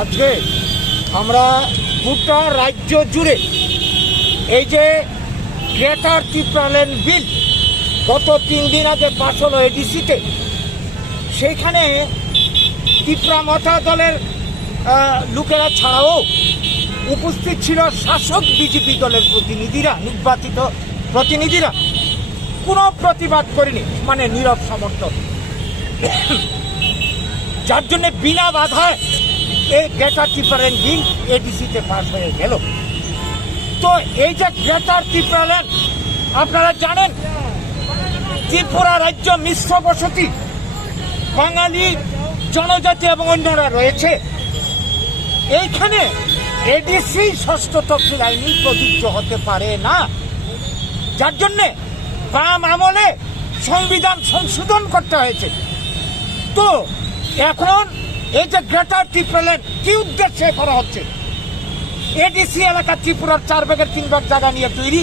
আজকে আমরা গোটা রাজ্য জুড়ে এই যে গ্রেটার ত্রিপুরাল্যান্ড বিল গত 3 দিন আগে পাশ হলো এডিসিতে, সেইখানে ত্রিপুরা মতা দলের লোকেরা ছাড়াও উপস্থিত ছিল শাসক বিজেপি দলের প্রতিনিধিরা, নির্বাচিত প্রতিনিধিরা। কোনো প্রতিবাদ করেনি, মানে নীরব সমর্থন, যার জন্য বিনা বাধায় এই গ্রেটার ত্রিপুরাল্যান্ড বিল এডিসিতে পাশ হয়ে গেল। তো এই যে গ্রেটার ত্রিপুরাল্যান্ড, আপনারা জানেন ত্রিপুরা রাজ্য মিশ্র বসতি, বাঙালি, জনজাতি এবং অন্যরা রয়েছে। এইখানে এডিসি ষষ্ঠ তফসিল আইনি প্রযোজ্য হতে পারে না, যার জন্যে বাম আমলে সংবিধান সংশোধন করতে হয়েছে। তো এখন এই যে গ্রেটার ত্রিপুরাল্যান্ড কি উদ্দেশ্যে করা হচ্ছে? এডিসি এলাকা ত্রিপুরার 4 ভাগের 3 ভাগ জায়গা নিয়ে তৈরি,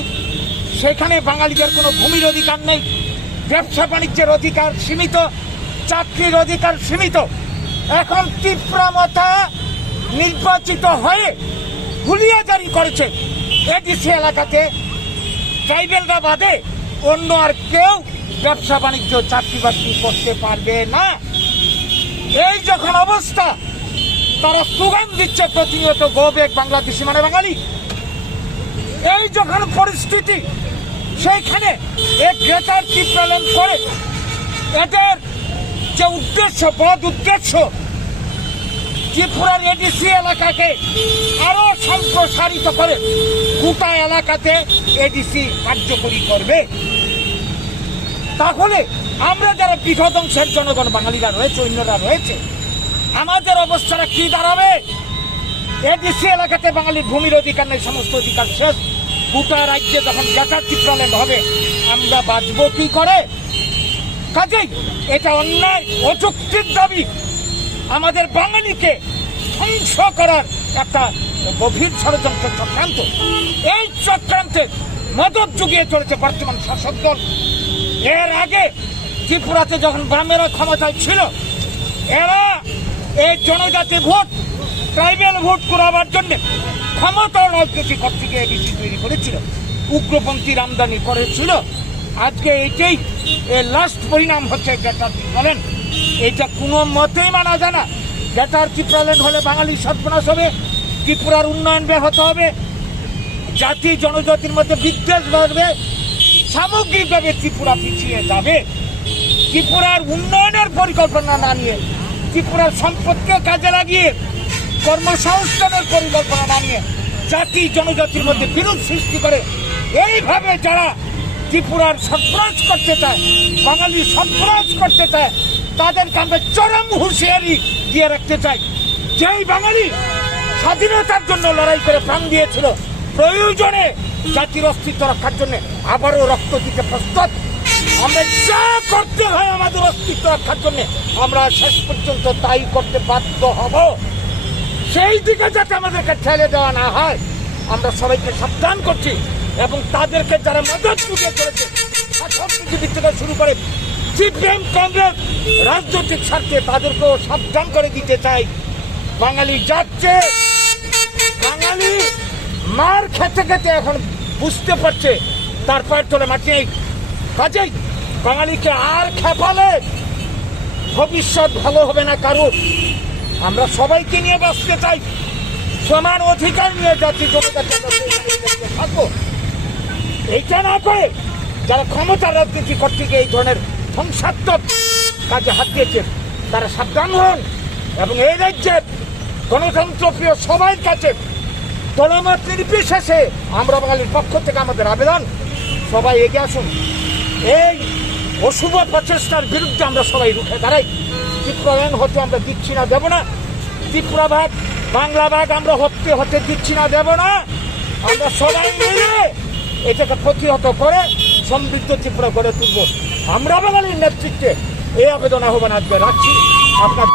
সেখানে বাঙালিদের কোনো ভূমির অধিকার নেই, ব্যবসা বাণিজ্যের অধিকার সীমিত, চাকরির অধিকার সীমিত। এখন ত্রিপুরা মতা নির্বাচিত হয়ে হুলিয়া জারি করেছে, এডিসি এলাকাতে ট্রাইবেলরা বাদে অন্য আর কেউ ব্যবসা বাণিজ্য চাকরি বাকরি করতে পারবে না। এই যখন অবস্থা, তারা স্লোগান দিচ্ছে প্রতিনিয়ত গো ব্যাক বাংলাদেশি মানে বাঙালি। এই যখন পরিস্থিতি, সেইখানে এই গ্রেটার ত্রিপুরাল্যান্ড করে এদের যে উদ্দেশ্য, বদ উদ্দেশ্য, ত্রিপুরার এডিসি এলাকাকে আরো সম্প্রসারিত করে গোটা এলাকাতে এডিসি কার্যকরী করবে। তাহলে আমরা যারা বিঘদংশের জনগণ বাঙালিরা রয়েছে, অন্যরা রয়েছে, আমাদের অবস্থাটা কি দাঁড়াবে? এডিসি এলাকাতে বাঙালির ভূমির অধিকার নেই, সমস্ত অধিকার শেষ। গোটা রাজ্যে যখন গ্রেটার ত্রিপুরাল্যান্ড হবে, আমরা বাঁচব কি করে? কাজেই এটা অন্যায়, অযৌক্তিক দাবি, আমাদের বাঙালিকে ধ্বংস করার একটা গভীর ষড়যন্ত্র চক্রান্ত। এই চক্রান্তে মদত জুগিয়ে চলেছে বর্তমান শাসক দল। এর আগে ত্রিপুরাতে যখন বামেরা ক্ষমতায় ছিল, এরা এই জনজাতি ভোট, ট্রাইবেল ভোট করাবার জন্য ক্ষমতার রাজনীতি করতে গিয়ে এডিসি তৈরি করেছিল, উগ্রপন্থীর আমদানি করেছিল। আজকে এইটাই লাস্ট পরিণাম হচ্ছে গ্রেটার ত্রিপুরাল্যান্ড। এটা কোনো মতেই মানা যায় না। গ্রেটার ত্রিপুরাল্যান্ড হলে বাঙালি সর্বনাশ হবে, ত্রিপুরার উন্নয়ন ব্যাহত হবে, জাতি জনজাতির মধ্যে বিদ্বেষ বাড়বে, সামগ্রিকভাবে ত্রিপুরা পিছিয়ে যাবে। ত্রিপুরার উন্নয়নের পরিকল্পনা না নিয়ে, ত্রিপুরার সম্পদকে কাজে লাগিয়ে কর্মসংস্থানের পরিকল্পনা না নিয়ে জাতি জনজাতির মধ্যে বিরোধ সৃষ্টি করে এইভাবে যারা ত্রিপুরার সর্বনাশ করতে চায়, বাঙালি সর্বনাশ করতে চায়, তাদেরকে আমরা চরম হুঁশিয়ারি দিয়ে রাখতে চাই। যেই বাঙালি স্বাধীনতার জন্য লড়াই করে প্রাণ দিয়েছিল, প্রয়োজনে জাতির অস্তিত্ব রক্ষার জন্য আবারও রক্ত দিতে প্রস্তুত। আমরা যা করতে হয় আমাদের অস্তিত্ব রক্ষার জন্য, আমরা শেষ পর্যন্ত তাই করতে বাধ্য হব। সেই দিকে যাতে আমাদেরকে ঠেলে দেওয়া না হয়, আমরা সবাইকে সাবধান করছি। এবং তাদেরকে যারা মদত জুগিয়ে চলেছে, শাসক বিজেপি থেকে শুরু করে সিপিএম, কংগ্রেস, রাজনৈতিক স্বার্থে তাদেরকেও সাবধান করে দিতে চাই। বাঙালি যাচ্ছে, বাঙালি মার খেতে খেতে এখন বুঝতে পারছে তার পায়ের তলে মাটি নেই। কাজেই বাঙালিকে আর খেপালে ভবিষ্যৎ ভালো হবে না কারোর। আমরা সবাইকে নিয়ে বাঁচতে চাই, সমান অধিকার নিয়ে জাতি জনজাতি থাকবো। এইটা না করে যারা ক্ষমতার রাজনীতি করতে গিয়ে এই ধরনের ধ্বংসাত্মক কাজে হাত দিয়েছে, তারা সাবধান হন। এবং এই রাজ্যের গণতন্ত্রপ্রিয় সবার কাছে দলমত নির্বিশেষে আমরা বাঙালির পক্ষ থেকে আমাদের আবেদন, সবাই এগিয়ে আসুন। এই অশুভ প্রচেষ্টার বিরুদ্ধে আমরা সবাই রুখে দাঁড়াই। ত্রিপুরাল্যান্ড হতে আমরা দিচ্ছি না, দেব না। ত্রিপুরা ভাগ, বাংলা ভাগ আমরা হতে দিচ্ছি না, দেব না। আমরা সবাই মিলে এটাকে প্রতিহত করে সমৃদ্ধ ত্রিপুরা গড়ে তুলব। আমরা বাঙালির নেতৃত্বে এই আবেদন আহ্বান আজকে রাখছি। আপনার